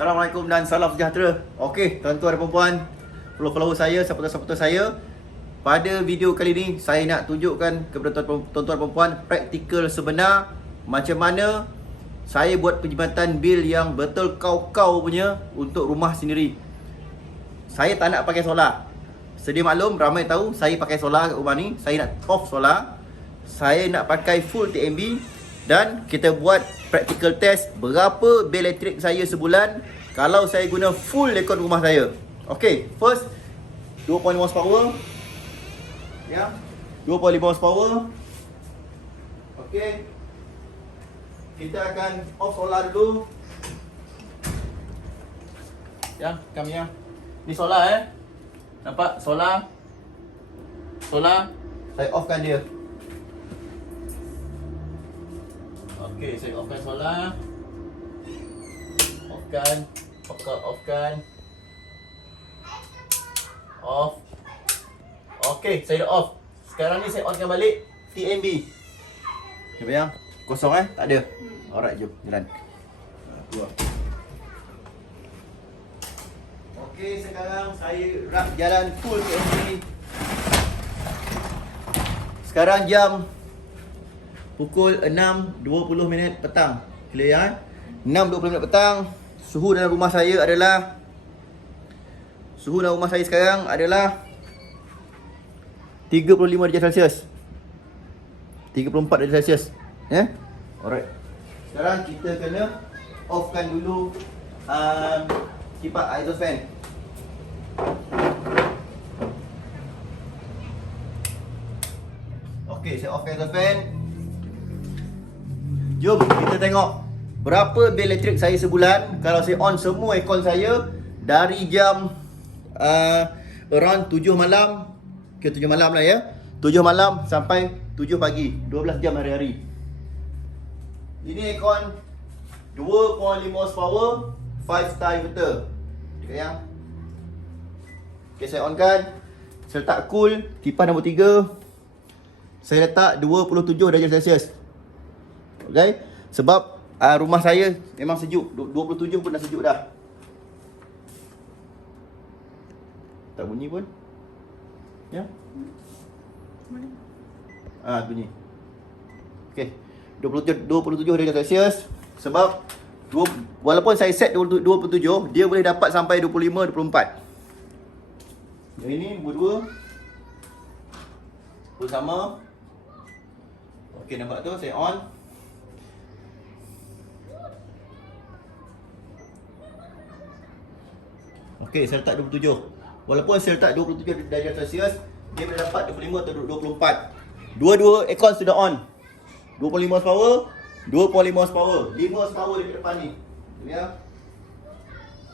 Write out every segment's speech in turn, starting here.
Assalamualaikum dan salam sejahtera. Okey, tuan-tuan dan puan-puan, follow saya, supporter-supporter saya. Pada video kali ini, saya nak tunjukkan kepada tuan-tuan dan puan-puan praktikal sebenar macam mana saya buat penjimatan bil yang betul kau-kau punya untuk rumah sendiri. Saya tak nak pakai solar. Sedia maklum, ramai tahu saya pakai solar kat rumah ni. Saya nak off solar. Saya nak pakai full TMB. Dan kita buat practical test berapa bil elektrik saya sebulan kalau saya guna full aircon rumah saya. Okey, first 2.5 horsepower. Ya. 2.5 horsepower. Okey. Kita akan off solar dulu. Ya, kami ya. Ni solar Nampak solar? Solar. Saya offkan dia. Okey, saya offkan solar. Offkan. Off. Okey, saya dah off. Sekarang ni saya onkan balik TMB. Okay, bayang. Kosong tak ada. Alright, jom jalan. Keluar. Okey, sekarang saya rak jalan full TMB. Sekarang jam pukul 6.20 petang. Clear ya? 6.20 petang. Suhu dalam rumah saya sekarang adalah 35 darjah Celsius. 34 darjah Celsius. Ya? Alright. Sekarang kita kena offkan dulu kipas exhaust fan. Okey, saya offkan exhaust fan. Jom kita tengok berapa bil elektrik saya sebulan kalau saya on semua aircon saya dari jam around 7 malam ke 7 malam lah ya. 7 malam sampai 7 pagi. 12 jam hari-hari. Ini aircon 2.5 horsepower 5 star inverter. Dekat yang. Okey, saya on kan. Saya letak cool kipas nombor 3. Saya letak 27 darjah Celsius. Okay? Sebab rumah saya memang sejuk. 27 pun dah sejuk dah. Tak bunyi pun. Ya? Bunyi. Okay. 27 darjah Celsius. Sebab walaupun saya set 27, dia boleh dapat sampai 25, 24. Yang ini nombor 2 pun sama. Okay, nampak tu saya on. Okey, saya letak 27. Walaupun saya letak 27 darjah Celsius, dia boleh dapat 25 atau 24. Dua-dua aircon sudah on. 25 horsepower, 2.5 horsepower, 5 horsepower dekat depan ni. Ya.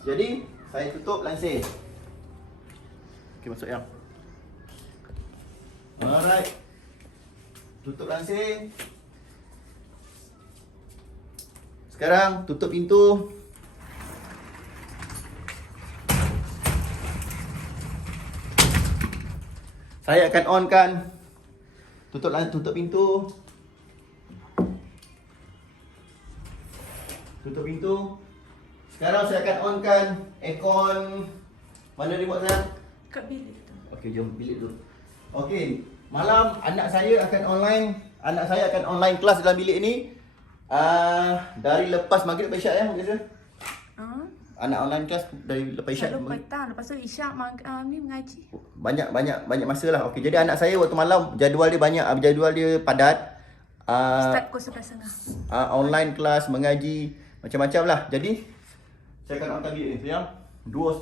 Jadi, saya tutup lansir. Okey, masuk yang. Alright. Tutup lansir. Sekarang tutup pintu. Saya akan onkan. Tutup pintu. Tutup pintu. Sekarang saya akan onkan aircon. Mana remote saya? Kat bilik tu. Okey, jom bilik tu. Okey, malam anak saya akan online kelas dalam bilik ni. Dari lepas maghrib sampai isyak ya, biasa. Anak online kelas dari lepas isyak. Selalu petang, lepas tu isyak ni mengaji. Banyak masa lah. Okey, jadi anak saya waktu malam jadual dia banyak, jadual dia padat. Start pukul 11.30. Online kelas, mengaji, macam-macam lah. Jadi saya akan onkan bilik ni sayang. 2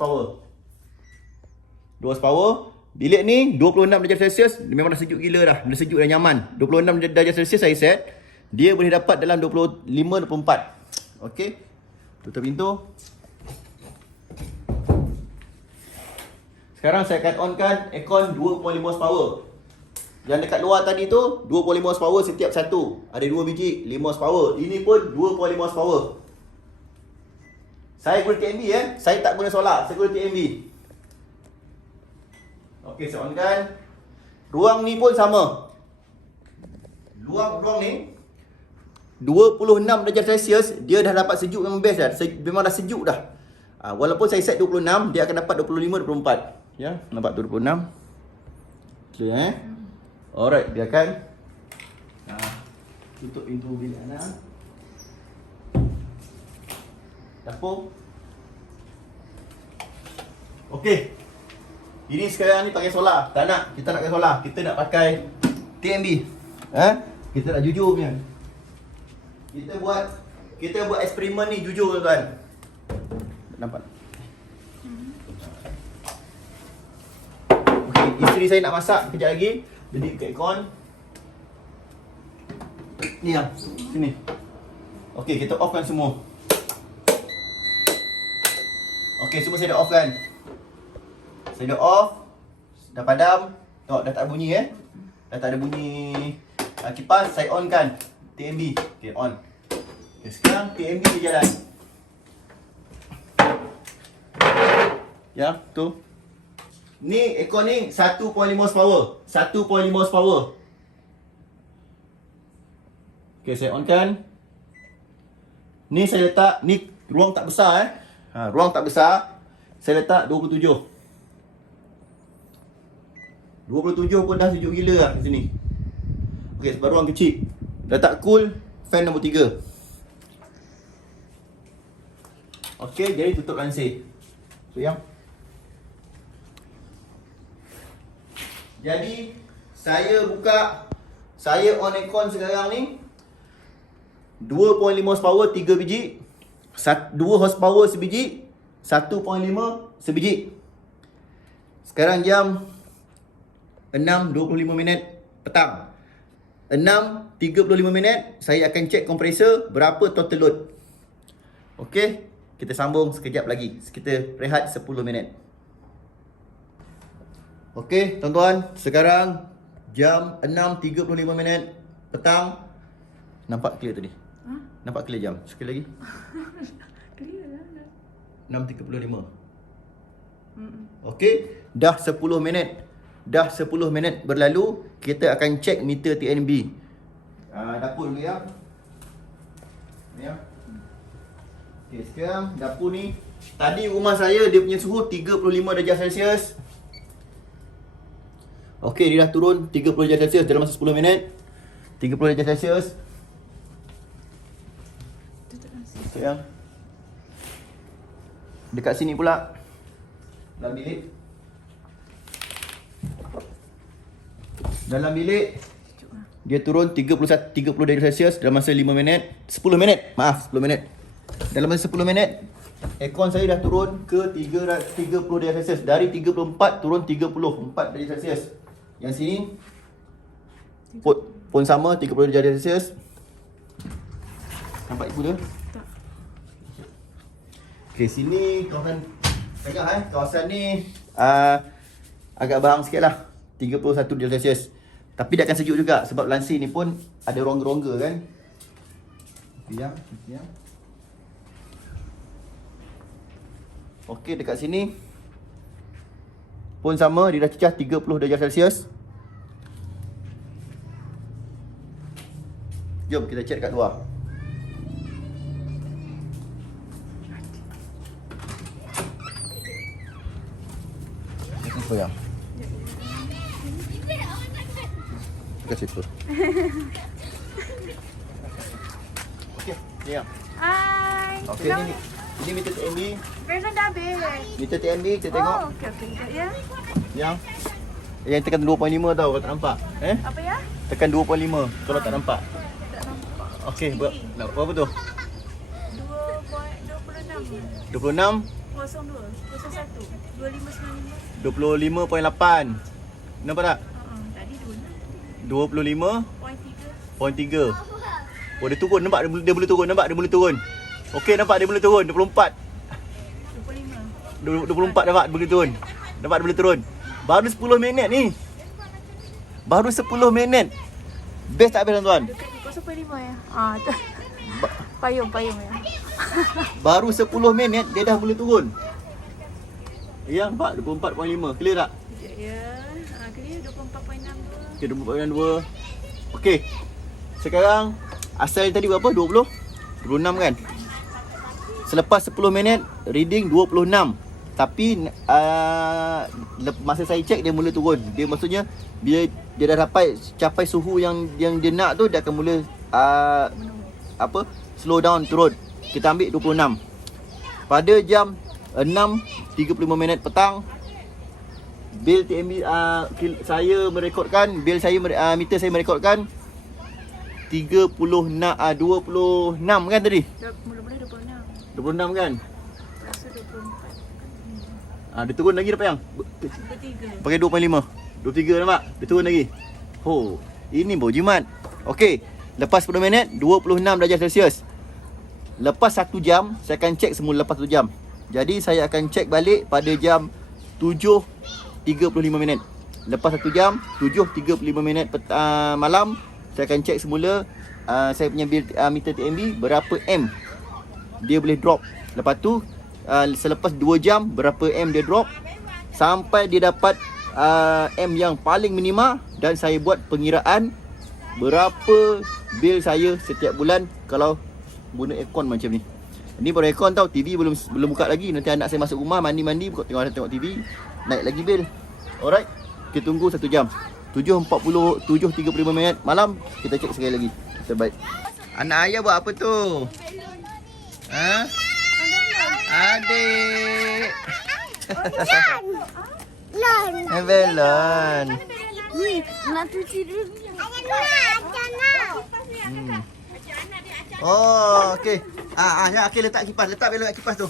horsepower. Bilik ni 26 darjah Celsius. Memang dah sejuk gila dah. Dah sejuk dah nyaman. 26 darjah Celsius saya set. Dia boleh dapat dalam 25-24. Okey. Tutup pintu. Sekarang saya akan onkan aircon 2.5 horsepower. Yang dekat luar tadi tu 2.5 horsepower setiap satu. Ada 2 biji 5 horsepower. Ini pun 2.5 horsepower. Saya guna TMB Saya tak guna solar, saya guna TMB. Okey, saya onkan. Ruang ni pun sama. Ruang ni 26 darjah Celsius, dia dah dapat sejuk memang best dah. Memang dah sejuk dah. Walaupun saya set 26, dia akan dapat 25, 24. Ya, nampak tu 26. Clear Alright, biarkan. Tutup pintu bilik anak. Dapur. Okey. Ini sekarang ni pakai solar. Tak nak, kita nak pakai solar. Kita nak pakai TMB. Kita nak jujur punya. Kita buat eksperimen ni jujur tuan-tuan. Nampak? Okey, isteri saya nak masak kejap lagi. Jadi kat aircon. Ni yang sini. Okey, kita offkan semua. Okey, semua saya dah off kan. Saya dah off. Dah padam. Tengok dah tak ada bunyi Dah tak ada bunyi kipas. Saya on kan TMB. Okey, on. Okey, sekarang TMB dia jalan. Ya, tu. Ni aircon ni 1.5 horsepower. 1.5 horsepower. Okey, saya on kan. Ni saya letak, ni ruang tak besar ruang tak besar. Saya letak 27. 27 pun dah sejuk gila lah kat sini. Okey, sebab ruang kecil. Letak cool, fan nombor 3. Okey, jadi tutup lansir. So yang jadi saya on aircon sekarang ni 2.5 horsepower 3 biji, 2 horsepower sebiji, 1.5 sebiji. Sekarang jam 6.25 minit petang. 6.35 minit saya akan cek kompresor berapa total load. Okey, kita sambung sekejap lagi. Kita rehat 10 minit. Okey, tuan-tuan, sekarang jam 6.35 minit petang. Nampak clear tadi? Nampak clear jam? Sekali lagi. Clear lah. 6.35. Okey, dah 10 minit. Dah 10 minit berlalu, kita akan cek meter TNB. Dapur dulu ya. Ni ya. Okey, sekarang dapur ni. Tadi rumah saya dia punya suhu 35 darjah Celsius. Okey, dia dah turun 30 darjah Celsius dalam masa 10 minit. 30 darjah Celsius. Sayang. Dekat sini pula. Dalam bilik. Dalam bilik dia turun 30 darjah Celsius dalam masa 5 minit. 10 minit. Maaf, 10 minit. Dalam masa 10 minit, aircon saya dah turun ke 30 darjah Celsius. Dari 34 turun 34 darjah Celsius. Yang sini pun sama 30 darjah Celsius. Nampak ibu tu? Tak. Okey, sini kawasan tengah kawasan ni agak barang sikit lah. 31 darjah Celsius. Tapi dia akan sejuk juga sebab lansir ni pun ada rongga-rongga kan. Ya. Okey, dekat sini pun sama, dia dah cecah 30 darjah Celsius. Jom kita cek kat luar. Apa ya? Dekat situ. Okey, ni ya. Hai. Okey, ini meter TNB. Version dah habis. Meter TNB kita tengok. Oh, okey. Sekejap ya. Yang tekan 2.5 tau kalau tak nampak. Apa ya? Tekan 2.5 kalau tak nampak. Tak nampak. Okey, berapa tu? 2.26. 26 02 01 2595. 25.8. Nampak tak? Tadi 25.3. 2.3. Oh, dia turun, nampak dia boleh turun, nampak dia boleh turun. Okey, nampak dia boleh turun 24. 24 nampak dia boleh turun. Nampak dia boleh turun. Baru 10 minit ni. Baru 10 minit. Best tak best tuan-tuan? Dekat 0.5 ya. Tu. Payung ya. Baru 10 minit dia dah boleh turun. Ya, nampak 24.5. Clear tak? Sekejap ya. Clear 24.62. Okey, 24.2. Okey. Sekarang asal tadi berapa? 20? 26 kan? Selepas 10 minit reading 26. Tapi masa saya cek dia mula turun. Dia maksudnya bila dia dah capai suhu yang dia nak tu, dia akan mula slow down, turun. Kita ambil 26. Pada jam 6.35 minit petang, bil TMB saya merekodkan, meter saya merekodkan 26 kan tadi? Mula-mula 26. 26 kan? Rasa 24. Dia turun lagi dapat yang? 23. Pakai 2.5. 23 nampak? Dia turun lagi. Oh, ini baru jimat. Okey, lepas 10 minit 26 darjah Celsius. Lepas 1 jam saya akan cek semula lepas 1 jam. Jadi saya akan cek balik pada jam 7.35 minit. Lepas 1 jam 7.35 minit malam, saya akan cek semula saya punya meter TMB berapa M dia boleh drop. Lepas tu selepas 2 jam berapa M dia drop sampai dia dapat M yang paling minima, dan saya buat pengiraan berapa bil saya setiap bulan kalau guna aircon macam ni. Ni baru aircon tau, TV belum buka lagi. Nanti anak saya masuk rumah mandi tengok TV, naik lagi bil. Alright, kita tunggu 1 jam. 7.35 minit malam kita cek sekali lagi. Terbaik. Anak ayah buat apa tu? Ha? Adik. Belon. Nak cuci dulu. Oh, okey. Ya, okey, letak belon kat kipas tu.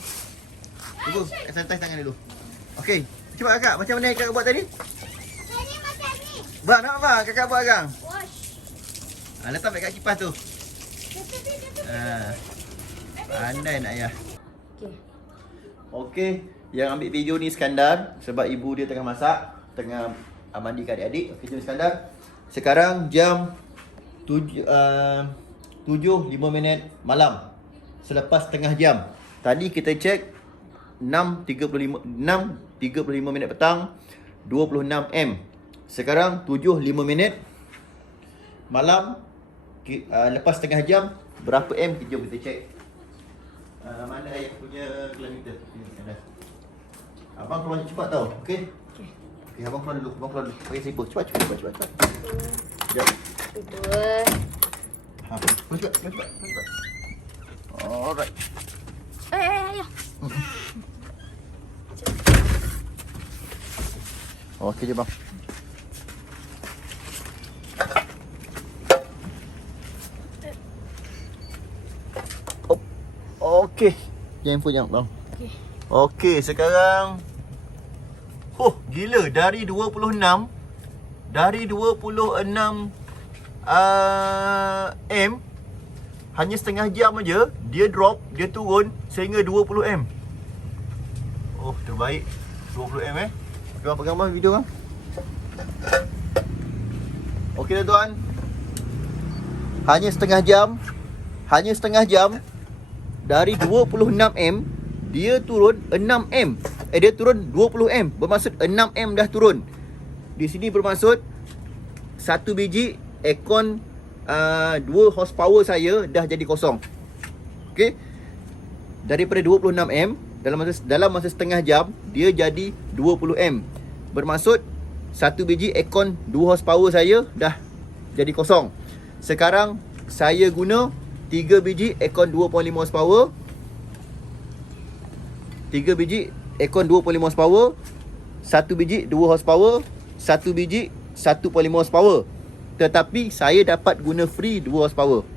Tunggu, sanitize tangan dulu. Okey, cuba kakak, macam mana kakak buat tadi? Jadi macam ni. Bang, nak apa kakak buat gang? Wash. Letak kat kipas tu. Pandai nak ayah. Okey, yang ambil video ni Skandar sebab ibu dia tengah masak, tengah mandikan adik-adik. Okey, jom Skandar. Sekarang jam 7.05 minit malam. Selepas setengah jam. Tadi kita cek 6.35 minit petang 26 M. Sekarang 7.05 minit malam. Lepas setengah jam berapa M? Jom kita cek. Mana ayah punya kilometer? Abang keluar cepat tau. Okey. Okey, abang keluar dulu. Pakai siput. Cepat. Jap. Cepat. Alright. Ayah. Okey je bang. Okey. Handphone yang bang. Okey, sekarang gila, dari 26 M hanya setengah jam aja dia turun sehingga 20 M. Oh, terbaik. 20 M Pegang bang video bang. Okey tuan. Hanya setengah jam dari 26 M dia turun 6 M. Dia turun 20 M. Bermaksud 6 M dah turun. Di sini bermaksud 1 biji aircon 2 horsepower saya dah jadi kosong. Okey. Daripada 26 M dalam masa setengah jam dia jadi 20 M. Bermaksud 1 biji aircon 2 horsepower saya dah jadi kosong. Sekarang saya guna 3 biji aircon 2.5 horsepower. 3 biji aircon 2.5 horsepower, 1 biji 2 horsepower, 1 biji 1.5 horsepower. Tetapi saya dapat guna free 2 horsepower.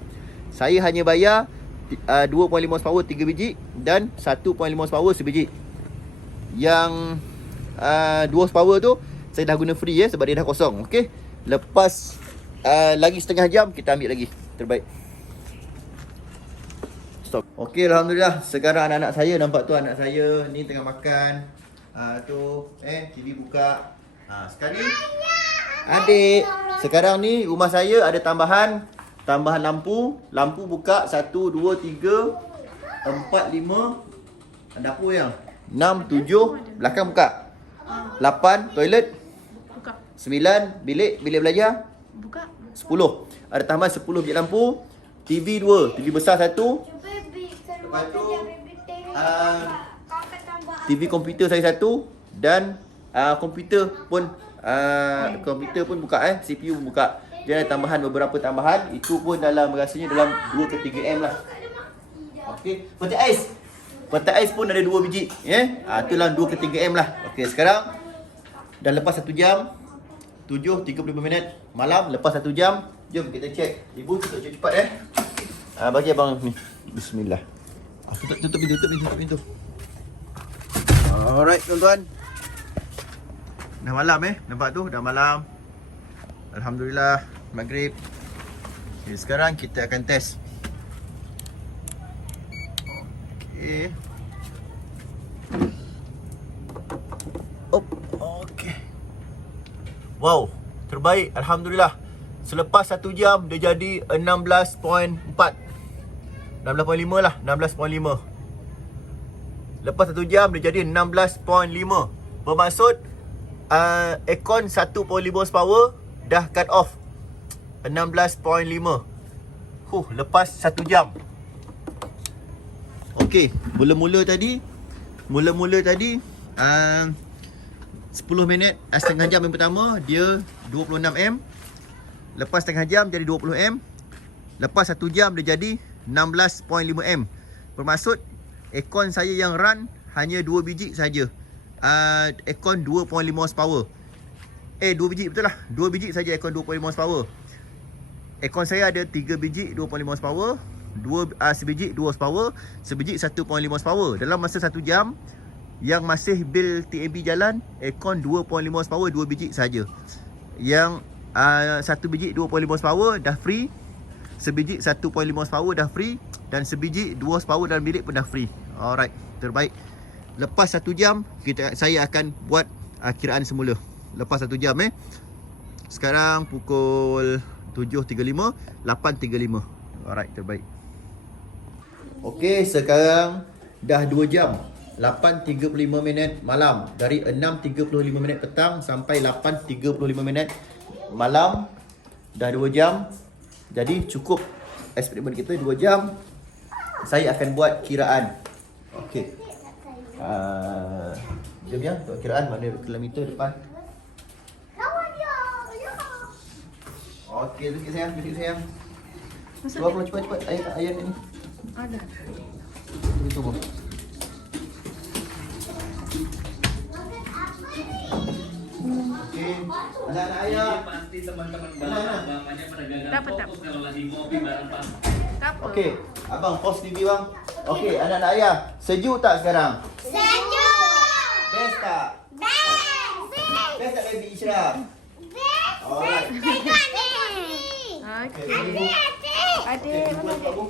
Saya hanya bayar 2.5 horsepower 3 biji dan 1.5 horsepower sebiji. Yang 2 horsepower tu saya dah guna free sebab dia dah kosong. Okey. Lepas lagi setengah jam kita ambil lagi. Terbaik. Stop. Okey, alhamdulillah. Sekarang anak-anak saya nampak tu, anak saya ni tengah makan. TV buka. Sekali adik. Sekarang ni rumah saya ada tambahan lampu. Lampu buka 1 2 3 4 5. Dapur yang 6 7, belakang buka. 8 toilet. Buka. 9 bilik belajar. Buka. 10. Ada tambahan 10 biji lampu. TV 2, TV besar 1. Lepas tu TV komputer saya satu dan komputer pun buka CPU buka. Dia ada tambahan beberapa tambahan, itu pun dalam rasanya dalam 2 ke 3 M lah. Okey, peti ais. Peti ais pun ada 2 biji, ya. Tu dalam 2 ke 3 M lah. Okey, sekarang dah lepas 1 jam 7.35 minit malam, lepas 1 jam. Jom kita cek. Ibu tutup cepat bagi abang ni. Bismillah. Tutup pintu. Alright tuan-tuan. Dah malam nampak tu dah malam. Alhamdulillah maghrib. Okay, sekarang kita akan test. Okey. Okey. Wow, terbaik alhamdulillah. Selepas 1 jam dia jadi 16.4. 16.5 lah, 16.5. Lepas 1 jam dia jadi 16.5. Bermaksud aircon 1.5 horsepower dah cut off 16.5. Lepas 1 jam. Okey, mula-mula tadi 10 minit, setengah jam yang pertama dia 26 M. Lepas setengah jam jadi 20 M. Lepas 1 jam dia jadi 16.5 M. Bermaksud aircon saya yang run hanya 2 biji saja. Aircon 2.5 horsepower. 2 biji betul lah. 2 biji saja aircon 2.5 horsepower. Aircon saya ada 3 biji 2.5 horsepower. Sebiji 2 horsepower, sebiji 1.5 horsepower. Dalam masa 1 jam yang masih bil TAB jalan, aircon 2.5 horsepower 2 biji saja. Yang 1 biji 2.5 horsepower dah free, sebiji 1.5 horsepower dah free, dan sebiji 2 horsepower dalam bilik pun dah free. Alright, terbaik. Lepas 1 jam saya akan buat kiraan semula. Lepas 1 jam sekarang pukul 7.35, 8.35. Alright, terbaik. Okey, sekarang dah 2 jam 8.35 minit malam. Dari 6.35 minit petang sampai 8.35 minit malam. Dah 2 jam. Jadi cukup eksperimen kita 2 jam. Saya akan buat kiraan. Okey. Jom ya, buat kiraan mana kilometer depan. Okey, sedikit sayang. Keluar cepat. Ayam ni. Ada. Ini tunggu. Okey. Anak-anak ayah. Pasti teman-teman bapaknya pedagang fokus kalau lagi ngopi bareng Pak. Okey, abang pause TV bang. Okey, anak-anak ayah, sejuk tak sekarang? Sejuk. Best tak? Best tak baby Ishraf? Alright. Okey. Okey, Adik, buat bu.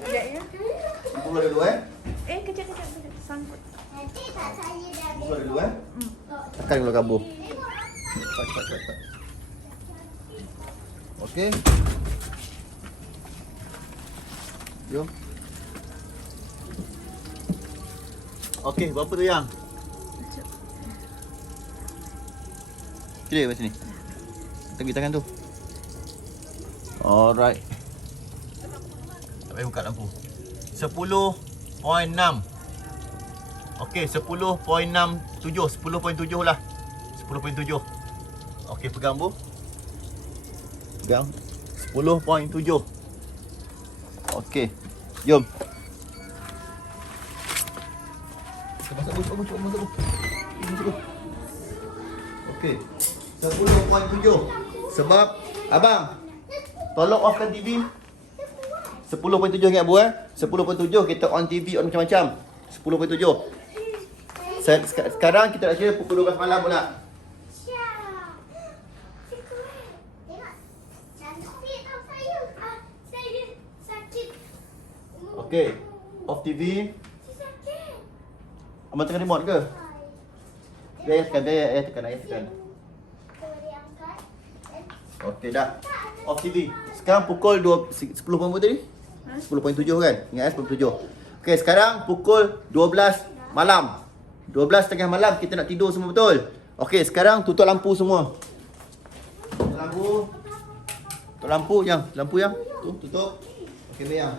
sekejap ya. Buka dulu Kejap. Sangkut. Nanti tak saya dah Buka dulu Tekan kalau kabur. Cepat. Okey. Jom. Okey, berapa tu yang? Clear kat sini. Tepi tangan tu. Alright. Tak payah buka lampu. 10.6. Okey, 10.67. 10.7 lah. 10.7. Okey, pegang bu. Pegang. 10.7. Okey. Jom. Masuk bu. Okey. 10.7. Sebab abang tolong offkan TV. 10.7 ingat bu 10.7 kita on TV on macam-macam. 10.7. Sekarang kita nak kira pukul 12 malam pula. Okey. Off TV. Abang tengah remote ke? Ayah tekan. Okey dah. Off TV. Sekarang pukul 10 berapa tadi? 10.7 kan? Ingat 10.7. Okey, sekarang pukul 12 malam. 12.30 malam kita nak tidur semua betul? Okey, sekarang tutup lampu semua. Tutup lampu yang. Lampu yang. Tu tutup. Okey, bayang.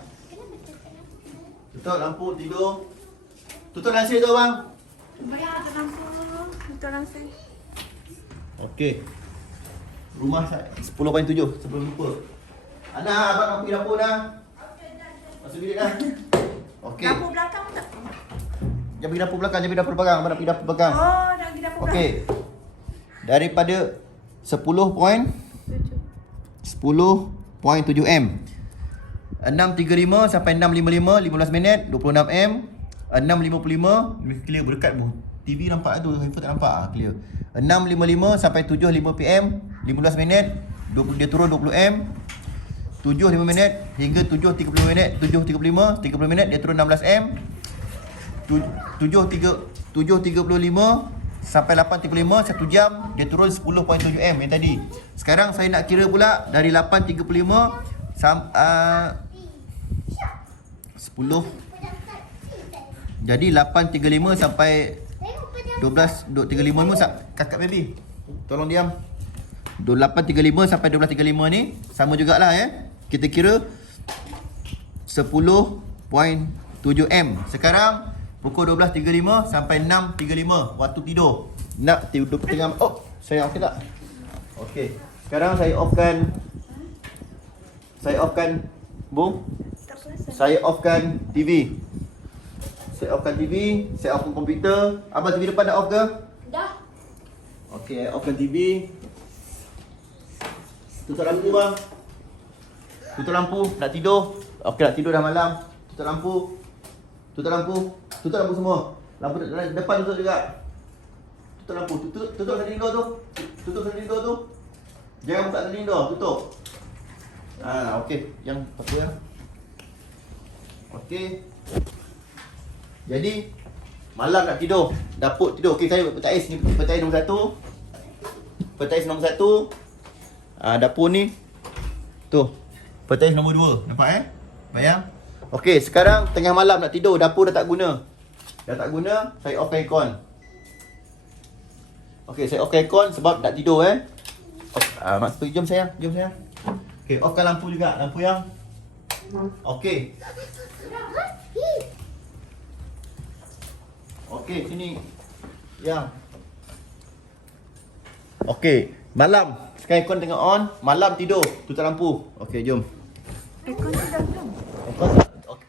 Tutup lampu tidur. Tutup nasi tu abang. Betul nasi. Okey. Rumah saya 10.7 sebelum lupa. Anak, abang nak pergi dapur dah. Masuk bilik dah. Okey. Dapur belakang tak? Jangan pergi dapur belakang, jangan pergi dapur belakang. Abang nak pergi dapur belakang. Oh, nak pergi dapur Okey. Daripada 10.7 M. 6.35 sampai 6.55 15 minit 26 M. 6.55 clear berdekat bu. TV nampak tu, handphone tak nampak clear. 6.55 sampai 7.5 PM 15 minit 20, dia turun 20 M. 7.5 minit hingga 7.30 minit 7.35 30 minit dia turun 16 M. 7.35 sampai 8.35 1 jam dia turun 10.7 M yang tadi. Sekarang saya nak kira pula dari 8.35 10. Jadi 8.35 sampai 12.35 ni kakak baby. Tolong diam. 8.35 sampai 12.35 ni sama jugalah Kita kira 10.7 M. Sekarang pukul 12.35 sampai 6.35 waktu tidur. Nak tidur tengah saya okey tak? Okey. Sekarang saya offkan Bung. Saya offkan TV. Saya offkan TV, saya offkan komputer. Abang TV depan dah off ke? Dah. Okey, offkan TV. Tutup lampu bang. Tutup lampu, nak tidur. Okey, nak tidur dah malam. Tutup lampu. Tutup lampu. Tutup lampu semua. Lampu depan tutup juga. Tutup lampu. Tutup sliding door tu. Tutup sliding door tu. Jangan buka sliding door, tutup. Okey, yang pakai ya. Okey. Jadi malam nak tidur, dapur tidur. Okey, saya petais ni, petais nombor 1. Petais nombor 1. Dapur ni. Tu. Petais nombor 2. Nampak Bayang? Okey, sekarang tengah malam nak tidur, dapur dah tak guna. Dah tak guna, saya off aircon. Okey, saya off aircon sebab nak tidur Mak tu jom sayang, Okey, offkan lampu juga, lampu yang. Okey. Okey, sini. Yang. Okey, malam. Sekarang aircon tengah on, malam tidur, tutup lampu. Okey, jom. Aircon tu dah on.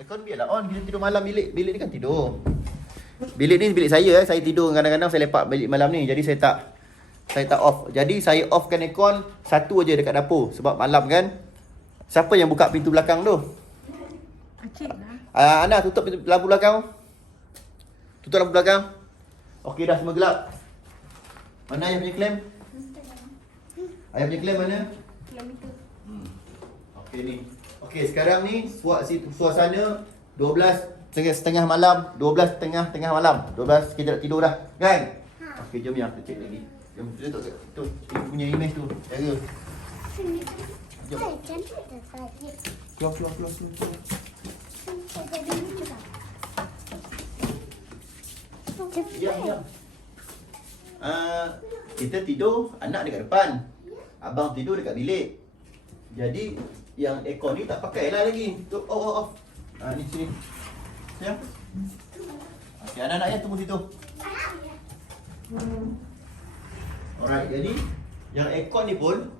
Aircon biarlah on, bila tidur malam bilik ni kan tidur. Bilik ni bilik saya saya tidur kadang-kadang saya lepak bilik malam ni. Jadi saya tak off. Jadi saya offkan aircon satu aja dekat dapur sebab malam kan. Siapa yang buka pintu belakang tu? Acik lah. Ana tutup pintu lampu belakang. Tutup lampu belakang. Okey dah semua gelap. Mana ayah punya klem? Ayah punya klem mana? Klem itu. Okey ni. Okey sekarang ni suasana 12:30 malam, 12:30 malam. 12 kita nak tidur dah, kan? Okey jom yang kita cek lagi. Jom tutup tu. Ibu punya image tu. Jaga. Jom. Cantik tak tadi. Keluar. Diam. Kita tidur, anak dekat depan. Abang tidur dekat bilik. Jadi yang aircon ni tak pakai lah lagi. Tu off. Ni sini. Ya. Okey, anak-anak yang tunggu situ. Alright, jadi yang aircon ni pun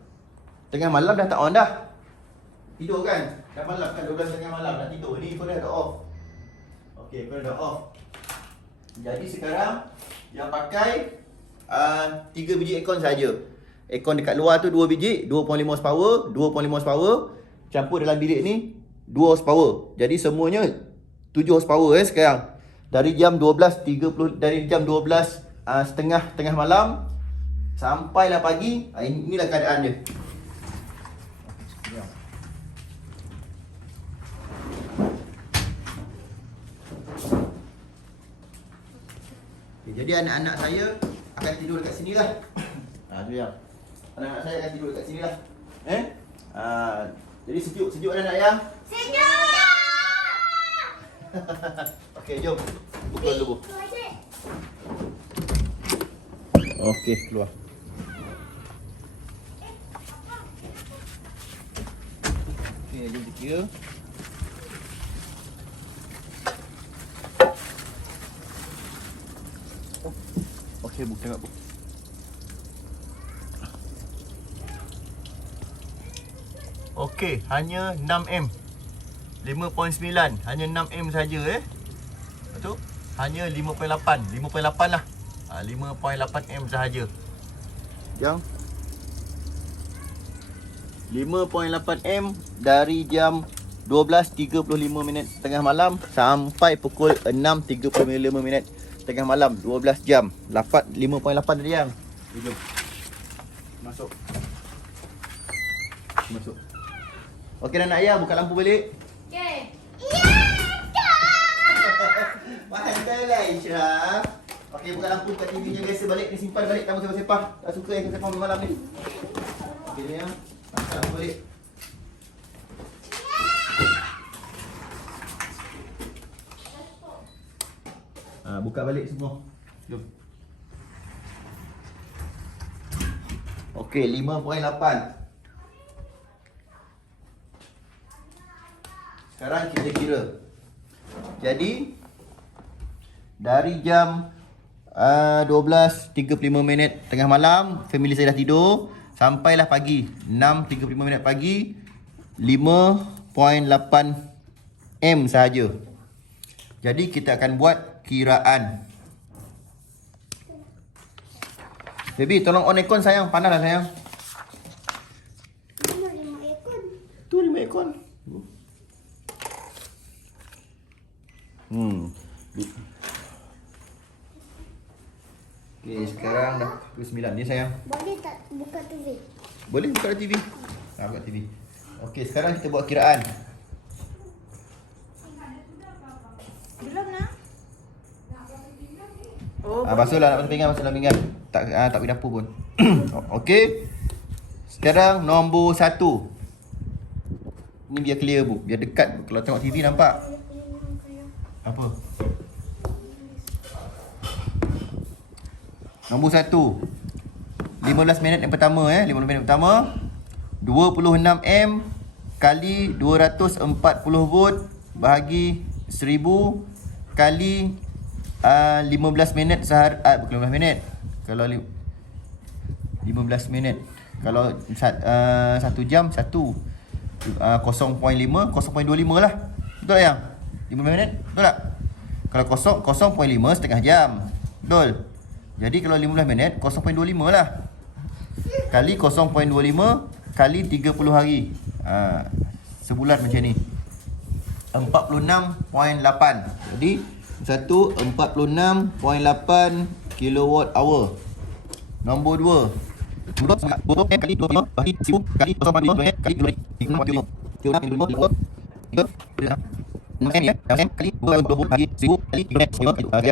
tengah malam dah tak on dah. Tidur kan? Dah malam kan 12 tengah malam dah tidur. Ni pun dah off. Okey, pun dah off. Jadi sekarang yang pakai 3 biji aircon saja. Aircon dekat luar tu 2 biji, 2.5 horsepower, 2.5 horsepower. Campur dalam bilik ni 2 horsepower. Jadi semuanya 7 horsepower sekarang. Dari jam 12.30 dari jam 12 tengah malam sampailah pagi. Inilah keadaan dia. Jadi anak-anak saya akan tidur dekat sini lah. Tu ya. Anak-anak saya akan tidur dekat sini lah. Jadi sejuk anak-anak ya. Sejuk. Okey, jom. Buka dulu. Okey, keluar. Okey, jom dikira. Okey, bu tengok bu. Okey, hanya 6M. 5.9, hanya 6M saja Betul? Hanya 5.8, 5.8 lah. 5.8M sahaja. Jam 5.8M dari jam 12.35 tengah malam sampai pukul 6.35 tengah malam. 12 jam. 5.8 tadi yang. Jom. Masuk. Masuk. Okey dah nak ayah buka lampu balik. Okay. Pandailah Ishraf. Okey buka lampu kat TV nya biasa balik ni, simpan balik tamu sepah-sepah. Tak suka yang sepah malam ni. Okey ni ya. Buka lampu balik. Buka balik semua. Jom. Okey 5.8. Sekarang kita kira. Jadi dari jam 12.35 tengah malam family saya dah tidur, sampailah pagi 6.35 pagi, 5.8M sahaja. Jadi kita akan buat kiraan. Baby tolong on aircon sayang, panaslah sayang. Mana 5 ekor? Tu 5 aircon. Okey, sekarang dah pukul 9 ni sayang. Boleh tak buka TV? Boleh buka TV. Buka TV. Okey, sekarang kita buat kiraan. Belum nak? Oh, Basuhlah nak pinggan, basuhlah pinggan. Tak pergi dapur pun. Okey. Sekarang nombor 1. Ni biar clear bu, biar dekat kalau tengok TV nampak. Apa? Nombor 1. 15 minit yang pertama 15 minit pertama 26M kali 240 volt bahagi 1000 kali 15 minit sehari. Bukan 15 minit. Kalau 15 minit. Kalau 1 jam 1 0.5 0.25 lah. Betul yang? 15 minit? Betul tak? Kalau 0.5 setengah jam. Betul? Jadi kalau 15 minit 0.25 lah. Kali 0.25 kali 30 hari. Sebulan macam ni. 46.8. Jadi 46.8 kilowatt hour. Nombor 2. 20 kali 25 bagi 1000 kali 0.25 kali 25. 6 kali 20 bagi 1000 kali 25 kali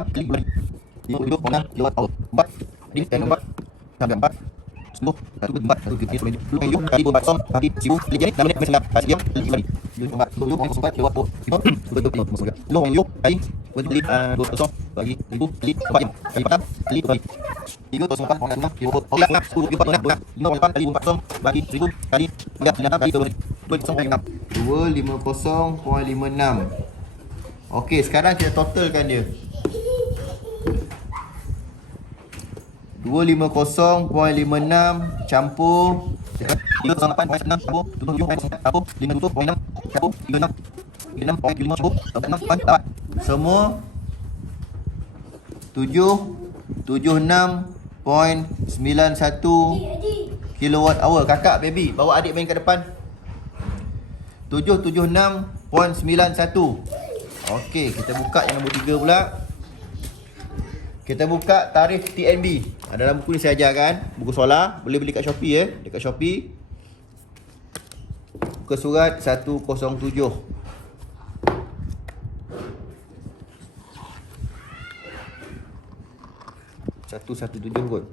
50 kilowatt hour. 4 ini kan 4 sampai 4 10 1 4 1 kali 4 bagi 1000 kali jadi 6 minit sampai 9 jam kali 4 kilowatt hour. 20 kali 20 bagi 1000 kali 4 jam kali 4 kali 3.4 kilowatt hour. 10 kali 4 bagi 1000 kali 3 kali 250.56. Okey, sekarang kita totalkan dia. 250.56 campur 38.6 campur 77.6 campur 57.6 campur 36.5 campur 46.4 semua 76.91 kilowatt hour. Kakak baby bawa adik main kat depan. 776.91. Okey, kita buka yang nombor 3 pula. Kita buka tarikh TNB. Dalam buku ni saya ajarkan, buku solar, boleh beli kat Shopee dekat Shopee. Buka surat 107. 117 kot.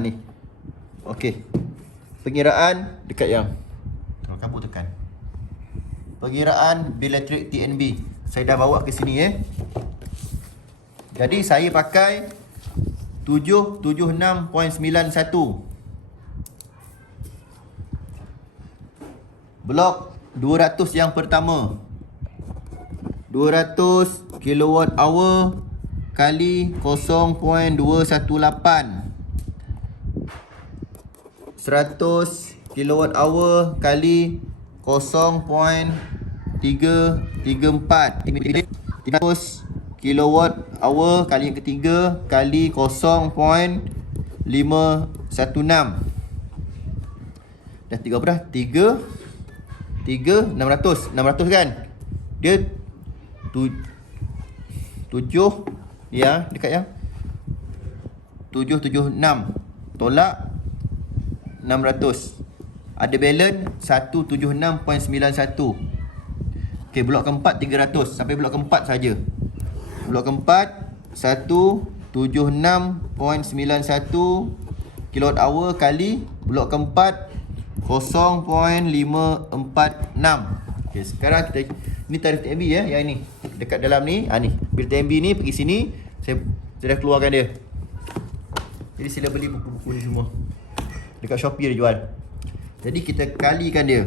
Ni. Okey. Pengiraan dekat yang kalau kabut tekan. Pengiraan bil elektrik TNB. Saya dah bawa ke sini Jadi saya pakai 776.91. Blok 200 yang pertama. 200 kilowatt hour kali 0.218. 100 kilowatt hour kali 0.334. 300 kilowatt hour kali yang ketiga kali 0.516. Dah 3 apa dah? 600 kan? Dia 7 ya, dekat ya. 776 tolak 600. Ada balance 176.91. Okey, blok keempat 300 sampai blok keempat saja. Blok keempat 176.91 kilowatt hour kali blok keempat 0.546. Okey, sekarang kita ni tarif TNB ya, yang ni. Dekat dalam ni, ni. Bil TNB ni pergi sini, saya dah keluarkan dia. Jadi sila beli buku-buku ni semua. Dekat Shopee dia jual. Jadi kita kalikan dia.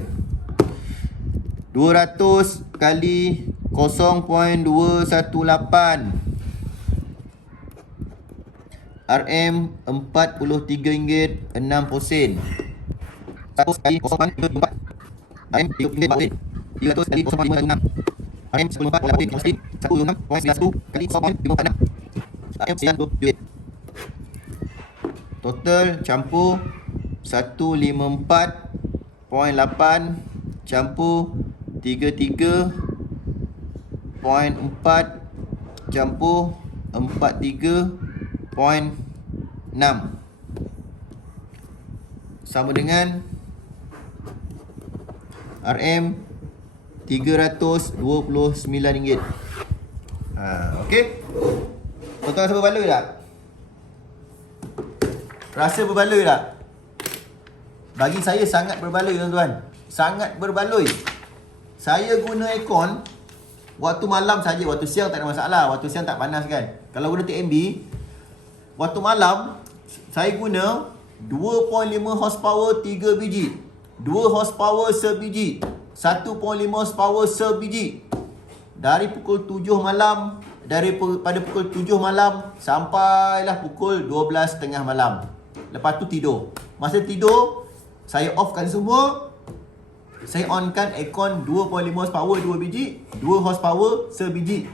200 kali 0.218 RM RM43.60. 100 kali 0.24 RM RM 300 kali 0.56 RM 14.80 16.91 kali 0.56 RM 90 total campur 154.8 campur 33.4 campur 43.6 sama dengan RM RM329. Okey. Tuan-tuan rasa berbaloi tak? Rasa berbaloi tak? Bagi saya sangat berbaloi tuan-tuan. Sangat berbaloi. Saya guna aircon waktu malam saja, waktu siang tak ada masalah. Waktu siang tak panas kan. Kalau guna TNB, waktu malam saya guna 2.5 horsepower 3 biji, 2 horsepower sebiji, 1.5 horsepower sebiji. Dari pukul 7 malam, daripada pukul 7 malam sampailah pukul 12.30 malam. Lepas tu tidur. Masa tidur, saya offkan semua. Saya onkan aircon 2.5 horsepower 2 biji, 2 horsepower sebiji.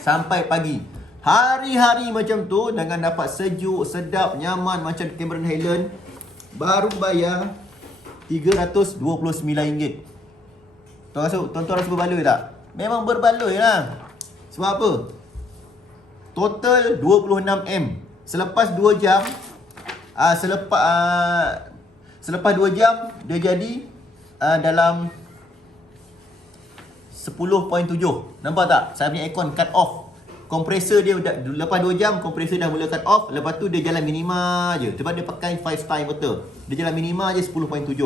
Sampai pagi. Hari-hari macam tu dengan dapat sejuk, sedap, nyaman macam Cameron Highland, baru bayar RM329. Tuan-tuan rasa berbaloi tak? Memang berbaloi lah. Sebab apa? Total 26M. Selepas 2 jam, selepas 2 jam dia jadi dalam 10.7. Nampak tak? Saya punya aircon cut off. Kompresor dia lepas 2 jam kompresor dah mula cut off. Lepas tu dia jalan minima je. Sebab dia pakai 5 star inverter. Dia jalan minima je 10.7.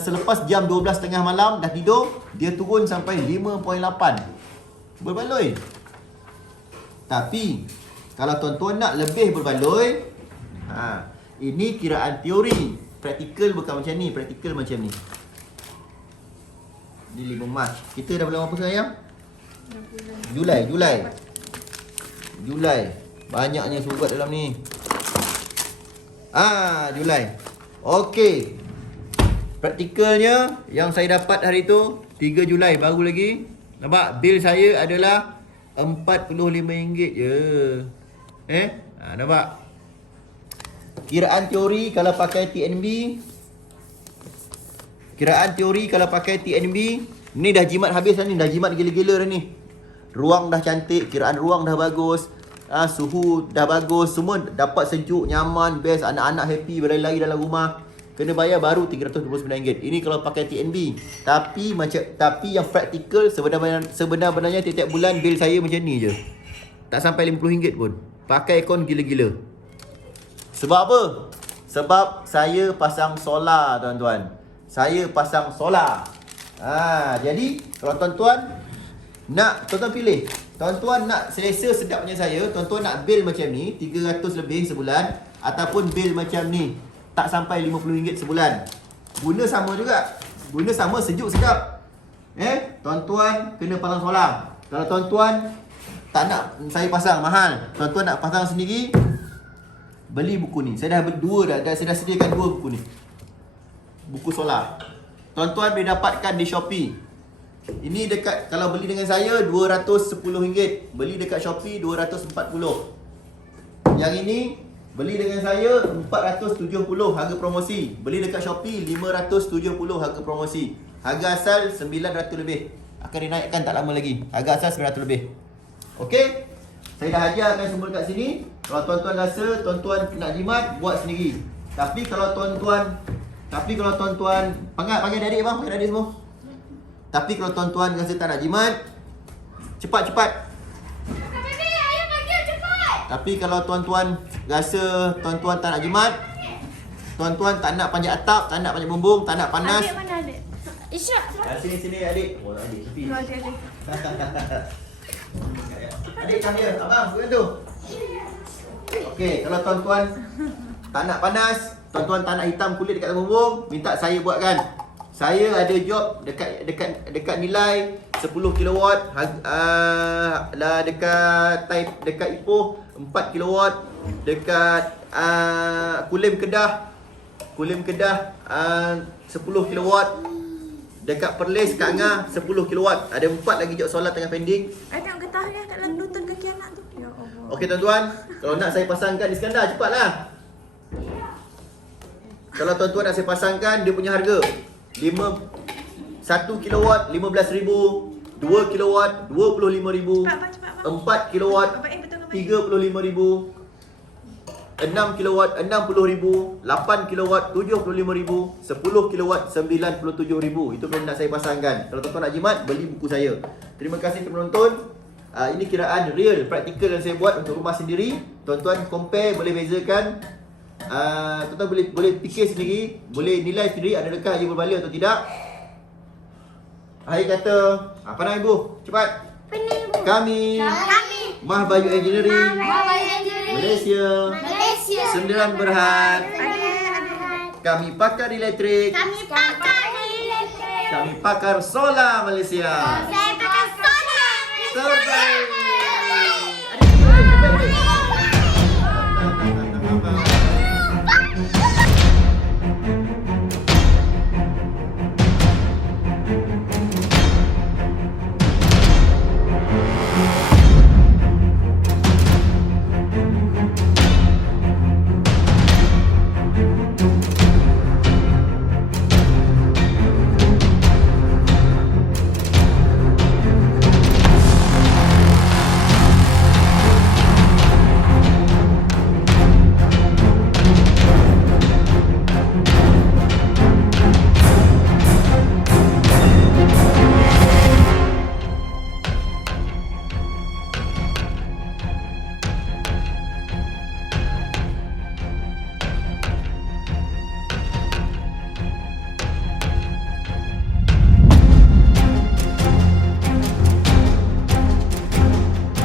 Selepas jam 12.30 malam dah tidur, dia turun sampai 5.8. Berbaloi. Tapi kalau tuan-tuan nak lebih berbaloi, ini kiraan teori. Praktikal bukan macam ni. Praktikal macam ni. Ni 5 Mac. Kita dah bulan apa sekarang? Julai. Banyaknya surat dalam ni. Julai. Okey. Praktikalnya yang saya dapat hari tu 3 Julai baru lagi. Nampak bil saya adalah RM45 je. Nampak? Kiraan teori kalau pakai TNB. Ni dah jimat habis dah ni. Dah jimat gila-gila dah ni. Ruang dah cantik. Kiraan ruang dah bagus. Suhu dah bagus. Semua dapat sejuk, nyaman, best. Anak-anak happy berlari-lari dalam rumah. Kena bayar baru RM329. Ini kalau pakai TNB. Tapi yang praktikal sebenarnya tiap-tiap bulan bil saya macam ni je. Tak sampai RM50 pun. Pakai aircon gila-gila. Sebab apa? Sebab saya pasang solar tuan-tuan. Jadi kalau tuan-tuan pilih. Tuan-tuan nak selesa sedap macam saya, tuan-tuan nak bil macam ni 300 lebih sebulan, ataupun bil macam ni tak sampai RM50 sebulan. Guna sama juga. Guna sama, sejuk sedap. Tuan-tuan kena pasang solar. Kalau tuan-tuan tak nak saya pasang, mahal. Tuan-tuan nak pasang sendiri, beli buku ni. Saya dah berdua dah. Saya dah sediakan 2 buku ni. Buku solar. Tuan-tuan boleh dapatkan di Shopee. Ini dekat, kalau beli dengan saya RM210. Beli dekat Shopee RM240. Yang ini beli dengan saya RM470 harga promosi. Beli dekat Shopee RM570 harga promosi. Harga asal RM900 lebih. Akan dinaikkan tak lama lagi. Harga asal RM900 lebih. Okey? Saya dah ajarkan semua dekat sini. Kalau tuan-tuan rasa tuan-tuan nak jimat, buat sendiri. Tapi kalau tuan-tuan panggil adik bang, panggil adik semua. Tapi kalau tuan-tuan rasa tak nak jimat, cepat-cepat. Tapi kalau tuan-tuan rasa tuan-tuan tak nak jimat, tuan-tuan tak nak panjat atap, tak nak panjat bumbung, tak nak panas. Adik mana adik? Isyak. Sini adik. Oh adik tepi. Adik. Adik cahaya, abang, bukan tu. Okey, kalau tuan-tuan tak nak panas, tuan-tuan tak nak hitam kulit dekat bumbung, minta saya buatkan. Saya ada job dekat nilai 10 kW, lah dekat Ipoh 4 kW, dekat Kulim Kedah 10 kW, dekat Perlis Kak Ngah 10 kW. Ada 4 lagi job solar tengah pending. Nak getah ya kat dalam lutut kaki anak tu. Ya Allah. Okey tuan-tuan, kalau nak saya pasangkan di Iskandar, cepatlah. Kalau tuan-tuan nak saya pasangkan, dia punya harga 1 kW 15,000, 2 kW 25,000, 4 kW 35,000, 6 kW 60,000, 8 kW 75,000, 10 kW 97,000. Itu kalau nak saya pasangkan. Kalau tuan-tuan nak jimat, beli buku saya. Terima kasih teman menonton. Ini kiraan real, praktikal yang saya buat untuk rumah sendiri. Tuan-tuan compare, boleh bezakan. Tuan-tuan boleh fikir sendiri, boleh nilai sendiri adakah ia berbalik atau tidak. Hai kata, apa nama ibu? Cepat. Kami Mah Bayu Engineering Malaysia. Sendiran Berhad. Kami pakar elektrik. Kami pakar solar Malaysia. Terbaik.